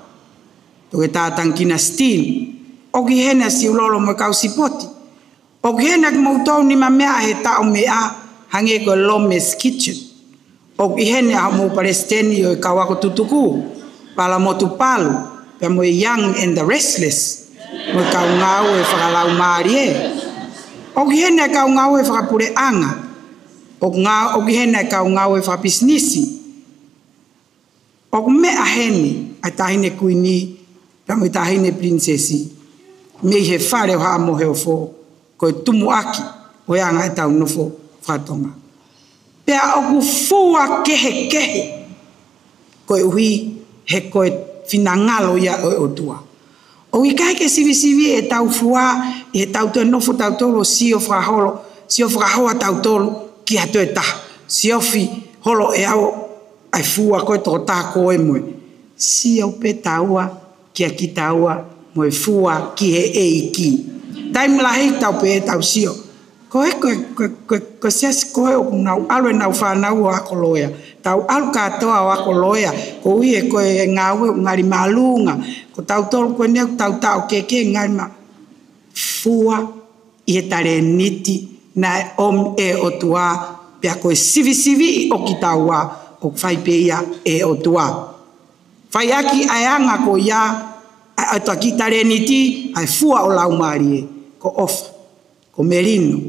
Toke tātang kina stil. O ki hena si ulolo mo kau sipoti. O ki hena ki mautou ni ma mea he tau mea hange ko Lome's Kitchen. O ki hena a mo palesteni o i kawako tutuku. Pala mo tupalu. Pea mo Young and the Restless. Mo kau ngau e whakalau maari e. O ki hena kau ngau e whakapure anga. O ki hena kau ngau e whakapisnisi. O ki mea hene a tahine kuini. Pea mo i tahine prinsesi. Mei he whare o haa mo heo fō, koe tumu aki, o anga e tau nofo whatonga. Pea oku fua kehe, koe uhi he koe whinangalo ia o tua. O i kai ke sivi e tau fua, e tau tue nofo tau tolo, sio whakahoa tau tolo, ki hatu e taha. Sio fi holo e au, ai fua koe toko taha koe moe. Sio pe taua, kia ki taua, moe fua ki he eiki. Taim lahi tau pe tau sio. Koe siasi koe o nau alu e nau whanau o ako loea. Tau alu katoa o ako loea. Ko ui e koe ngawe o ngari malunga. Ko tau tolu koe nea tau tau keke ngari ma. Fua i he tare niti na om e o tua. Pea koe sivi o ki taua o whai pe ia e o tua. Whai aki ayanga ko ia ai toa ki tare niti, ai fua o lau marie, ko ofa, ko merino.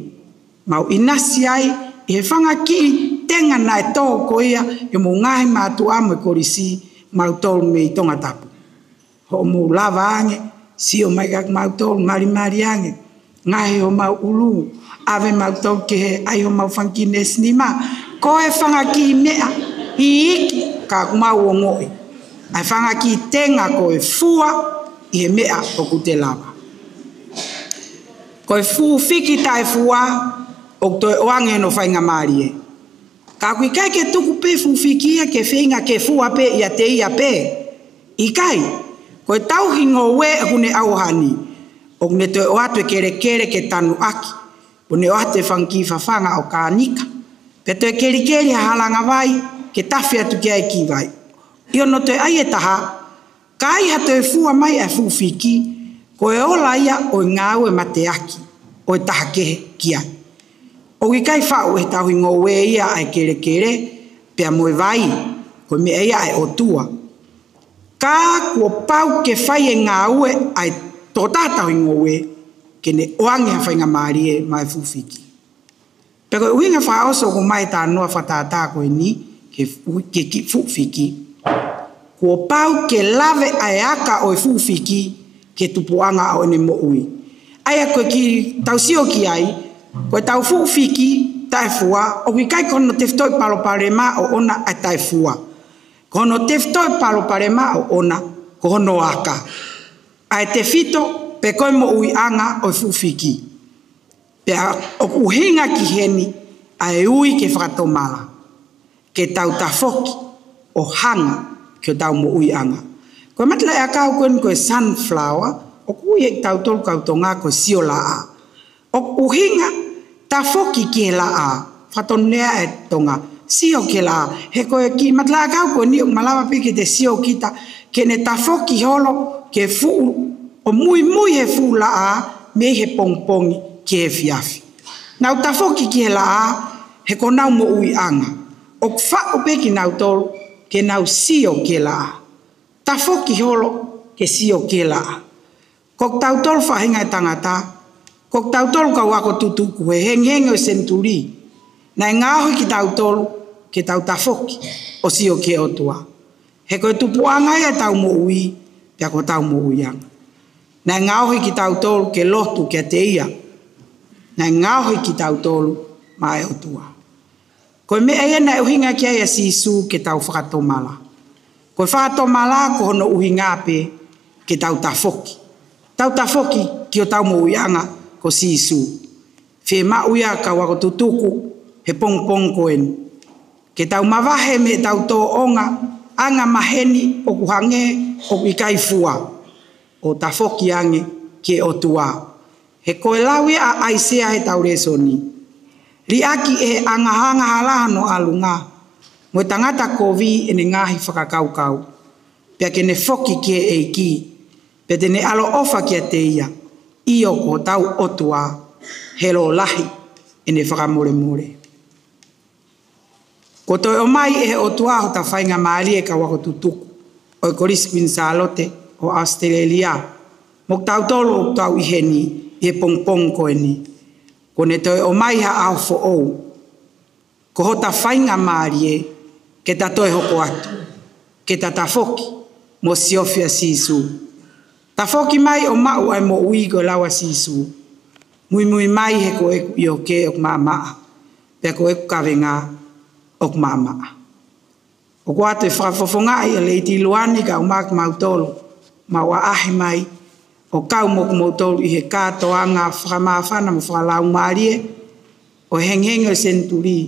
Mau inasi ai, i he whanga ki tenga na e tō ko ia, e mo ngahi mātu amo e korisi, mau tolu me i tonga tapu. Ho mo lava ange, si o mai kak mau tolu, mari ange, ngahi o mau ulu, ave mau tolu ke he, ai o mau whankine snima, ko e whanga ki mea, i iki, kak mau o ngoi. Ai whanga ki tenga ko e fua, i he mea o ku te lava. Ko e fu whiki tae fua o toi oange no whainga marie. Ka kui kai ke tuku pe fu whiki ia ke whainga ke fua pe ia te ia pe. I kai, ko e tau hingo we a kune auhani. O kune toi oatu e kere ke tanu aki. Kune oatu e whanki whawhanga o kānika. Pe toi keri halanga vai ke tawhi atu ki ai ki vai. Io no toi ai e taha, kai hato e fua mai e fuwhiki, ko e ola ia o ngāu e mate aki, o e taha kehe ki ai. O i kai whau e tau ingo we ia ai kere, pea moe vai, ko me ia ai o tua. Ka kua pau ke whai e ngāu e ai tō tātau ingo we, ke ne oange a whainga maari e mai fuwhiki. Peko uinga whaoso ko mai tā noa whatātā ko e ni, ke ki fuwhiki. Kua pau ke lave ai aka o e fuwhiki ke tupuanga o ne mo ui. Aia koe ki tausio ki ai, Ko tau fu fiki tai fua o ki kai kono teftoi palo parema o ona a tai fua. Kono teftoi palo parema o ona kono aka. Ai te fito pe koe mo ui anga o fu fiki. Pe o uhinga ki heni ai ui ke whakatomala. Ke tau ta foki o hanga ke tau mo ui anga. Koe matla e a kau koe sunflower o kui e tau tolu kau tonga ko sio la a. O uhinga ta foki ki la a. Whatonea e tonga. Sio ki la a. He koe ki matla kau koe ni o malawa piki te sio kita. Ke ne ta foki holo ke fu. O mui he fu la a. Me he pongpongi ki he fiafi. Nau ta foki ki la a. He ko nau mo ui anga. O kwa o piki nau tolu. Ke nau sio ki la a. Ta foki holo ke sio ki la a. Kok tau tolu whahinga e tangata. Kok tau tolu kau ako tutuku he henghengo e senturi. Nai ngaho ki tau tolu ke tau tafoki o sio ke o tua. He koe tupu anga e tau mo ui, pia ko tau mo ui anga. Nai ngaho ki tau tolu ke lotu ke te ia. Nai ngaho ki tau tolu mai o tua. Koe me e na uhinga ki aia sisu ke tau whakatomala. Koe whakatomala ko hono uhinga pe ke tau tafoki. Tau tafoki ki o tau mo ui anga ko sisu. Fe ma uia ka wako tutuku he pong koen. Ke tau mawahe me tau tō onga anga maheni o kuhange o ikai fua. O tafoki ange ke o tua. He koe lawi a aisea he tau resoni. Riaki e anga hanga halahano alunga. Mo tangata kovi ene ngahi whakakaukau. Pea ke ne foki ke e ki. Pea te ne alo ofa ki a te ia. Io ko tau otua helo lahi ene whakamore more. Ko toi o mai e otua ho ta whainga maali e ka wako tutuku. O e Koris Queen Charlotte o Australia. Mok tau tolu o tau iheni e pongpong ko eni. Ko ne toi o mai ha au fo ou. Ko ho ta whainga maali e ke ta toi hoko atu. Ke ta tafoki mo siofia sisu. Ta foki mai o mau ai mo ui ko lawa sisu. Mui mai he ko eku i o ke ok maa. Pea ko eku kawenga ok maa. O kua te whakafofonga i a leiti luani ka umak mautolo. Ma wa ahi mai o kau moku mautolo i he kātoanga whakamawhana mo whakalau maarie. O henghengo senturi.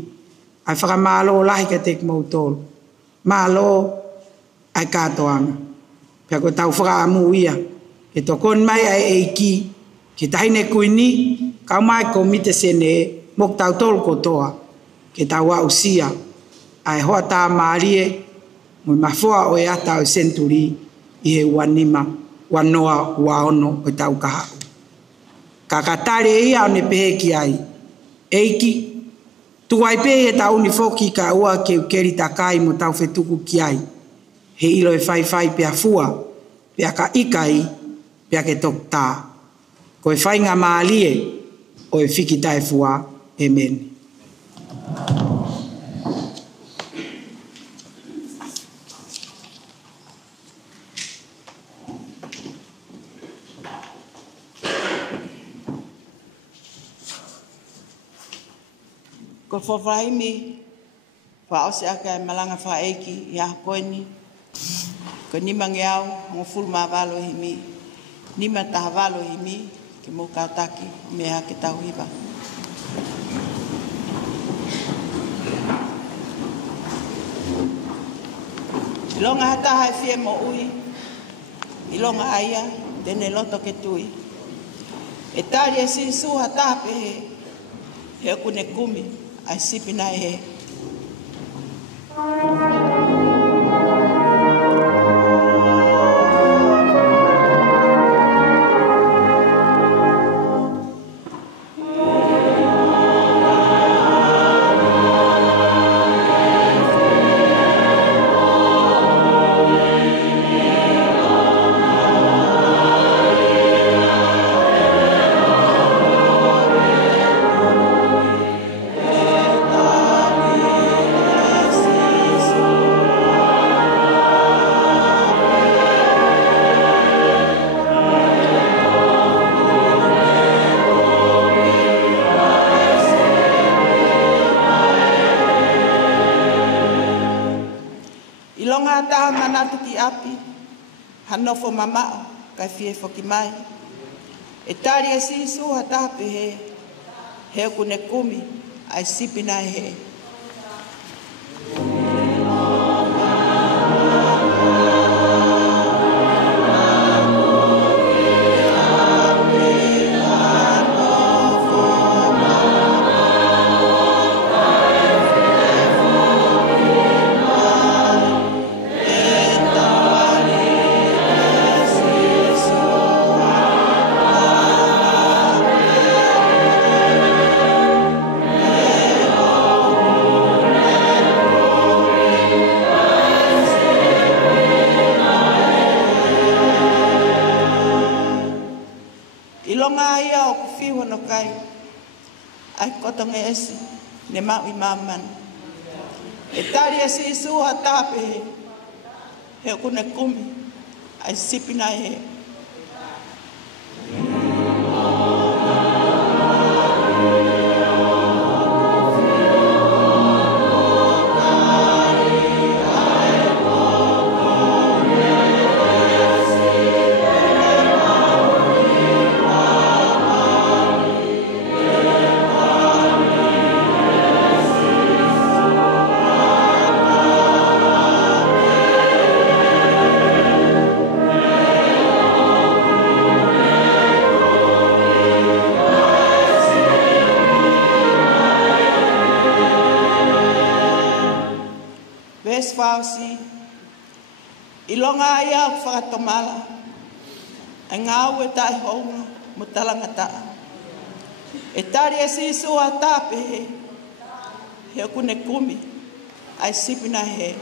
Ai whakamalo lahi ka tek mautolo. Malo ai kātoanga. Pea ko tau whakaamu ia. Ke tokon mai ai eiki, ke tahine kuini, kau mai ko mite sene, mok tau tolu kotoa, ke tau wa usia, ai hoa tā maarie, mo mafua o e ata o senturi, i he wanima, wanoa waono o tau kahau. Kakatare ia o ne pehe ki ai, eiki, tuai pehe tau ni foki ka ua ke ukeri takai mo tau fetuku ki ai, he ilo e whai pea fua, pea ka ikai, pea ke tok tā. Ko e whainga maalie o e whiki tae fua. Amen. Ko whawhaimi, whaose aka e malanga whaeki i a koeni, ko nima ngeau mo fulu mawalo himi, nima tahavalo himi, ki mo kātaki, mea ke tau hiva. Ilonga hataha e fie mo ui, ilonga aia, tene loto ke tui. E tari e sisu hataha pehe, he kune kumi, ai sipi na he. Jesus. wha manatu ki api, hanofo mamao, kai fie foki mai. E tari e sisu ha tape he kune kumi, ai sipina he. Ilonga ia o kufiwa no kai, ai kotonga esi, ne mau I maman. E tari esi isu ha tape he kune kumi, ai sipina he. Fausi, ilonga ia o whakatomala, e ngāu e tai honga mo talangata. E tari e sisu a tāpe he kune kumi, ai sipina he.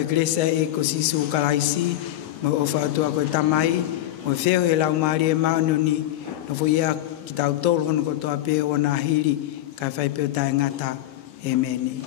Iglesia e ko sisu kalaisi mo o fatua ko tamai mo feo he lau mari e maununi no fo ia ki tau tolu hono ko toa pe o na hiri ka fai pe tai ngata amen.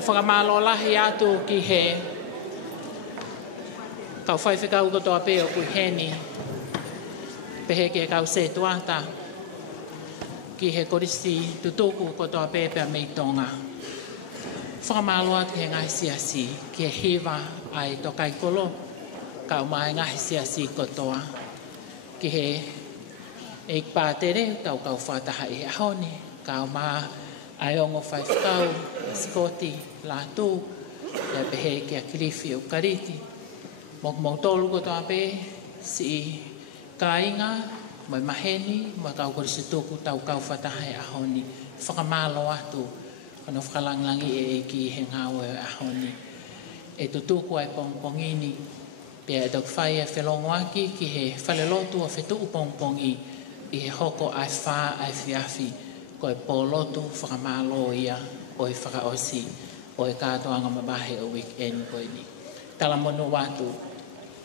whakamalo lahi atu ki he kau whai whikau kotoa pe o kui heni pehe ke kau se tuata ki he korisi tutuku kotoa pe pe mei tonga. Whakamalo atu he ngai siasi ki he hiwa ai tokai kolo kau mai ngai siasi kotoa ki he e pātere kau whataha e ahoni kau maa ai ongo whai whakau skoti lātū e pehe ki a kiriwhi o kariti mok tolu kotoa pe si kāinga mai maheni mai kau korisi tuku tau kau whataha e ahoni whakamalo atu kano whakalanglangi e ki he ngāo e ahoni e tutuku ai pongpongini pia e tok whai e whelongoaki ki he whalelotu o whetu pongpongi i he hoko ai whā ai whiawhi ko e pōlotu whakamalo ia o e whakaosi o e kātoanga mabahe o weekend koe ni. Tala mono watu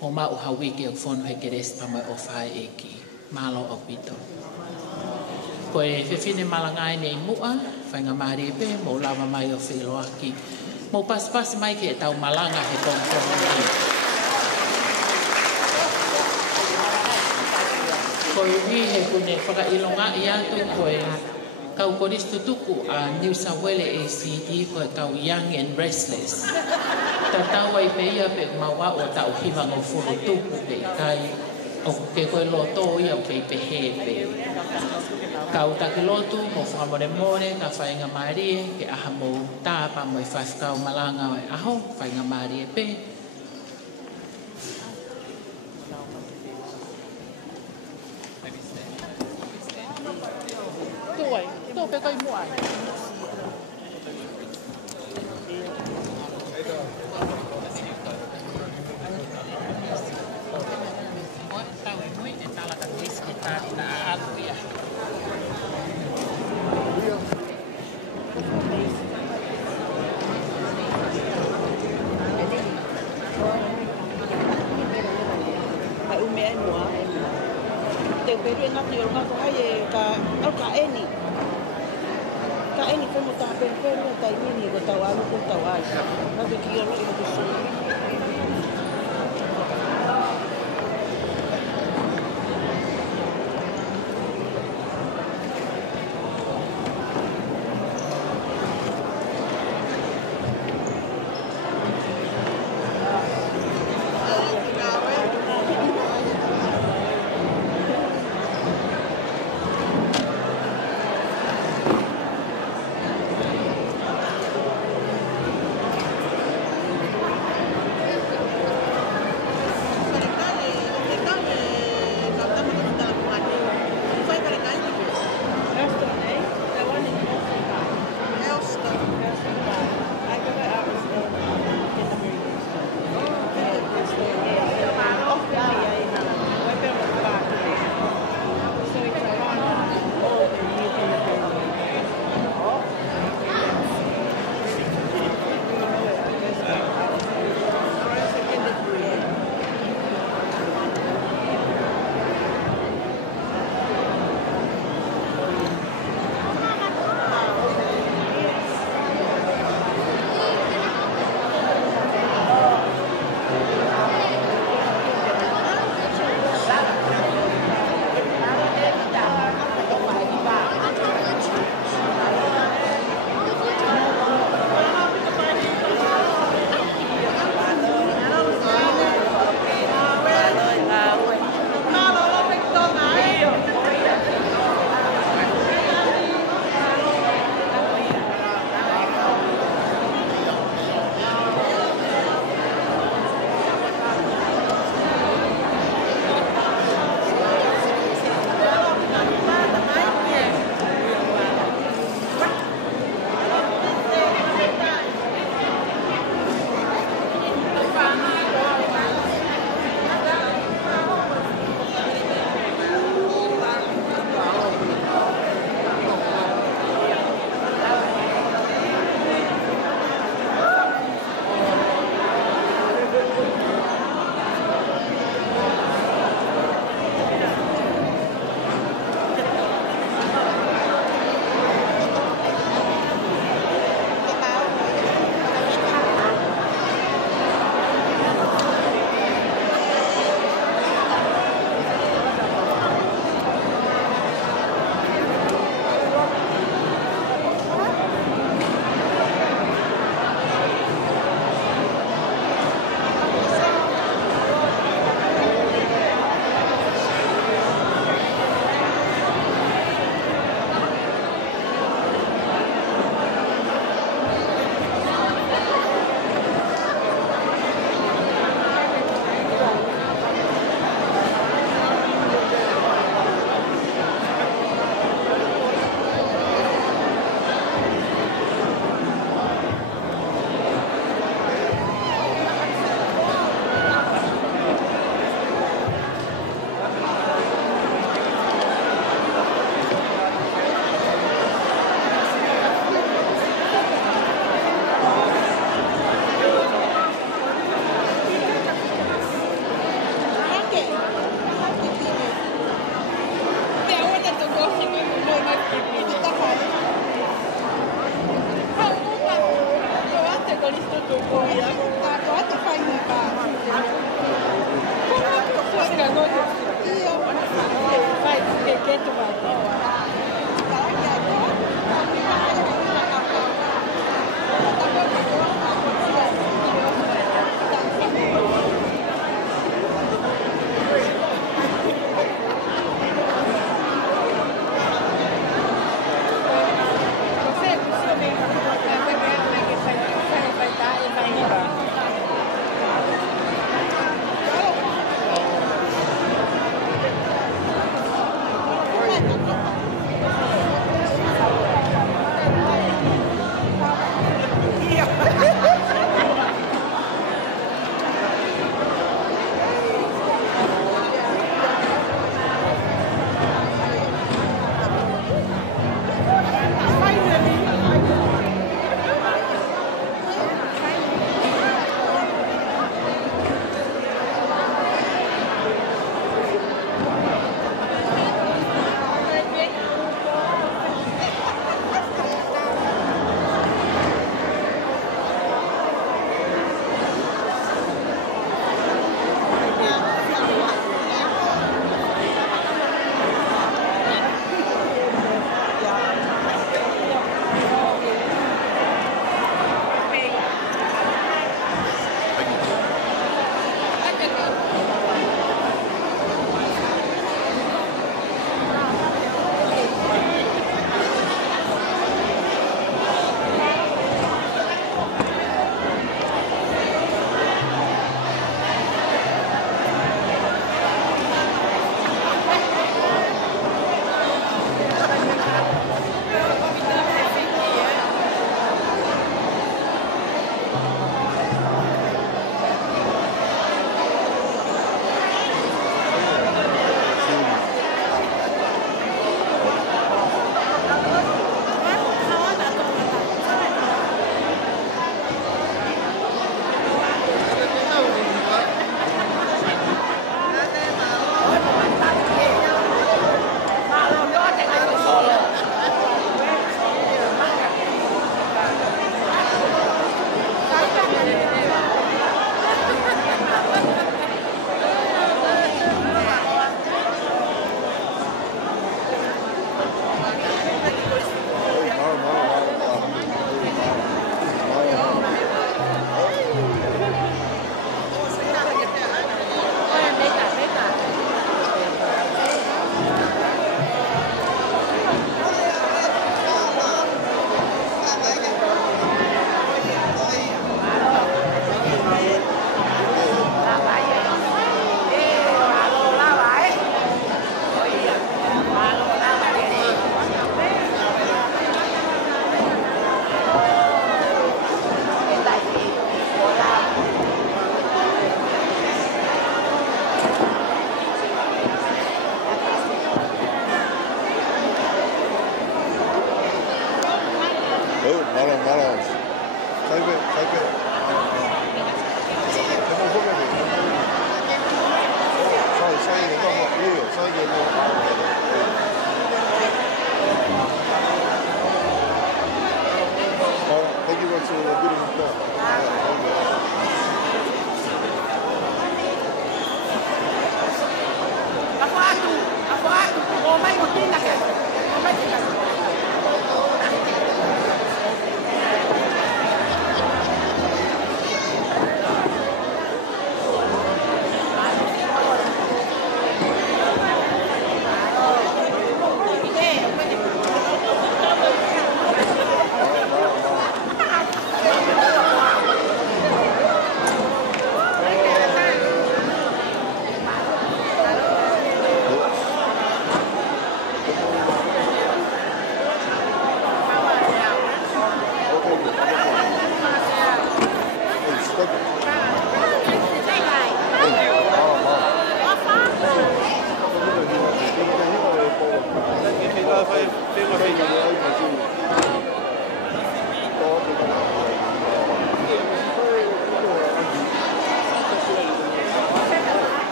o mau hawike o whono he keres pama o whae e ki malo o pito. Ko e whiwhine malangai nei mua, whainga maari e pe, mo lawa mai o whiloaki. Mo pas mai ki e tau malanga he pongpong ni. Ko i he kune whakailonga i atu ko e kau koristu tuku a New South Wales ACT ko e kau Young and Restless. Ta tawa i peia pe maua o tau hiwanga o furu tuku pe kai o ke koe loto ia o pe pehe pe. Kau taki lotu mo whakamore more ka whainga marie ke aha mo tāpa mo i whaiwhakau malanga o e aho whainga marie pe. Tuai, tu pe kai muai.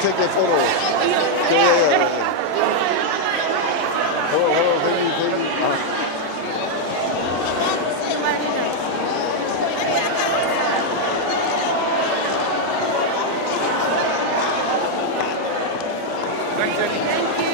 take that photo. Yeah. Hold on. Can you? Thanks, Eddie.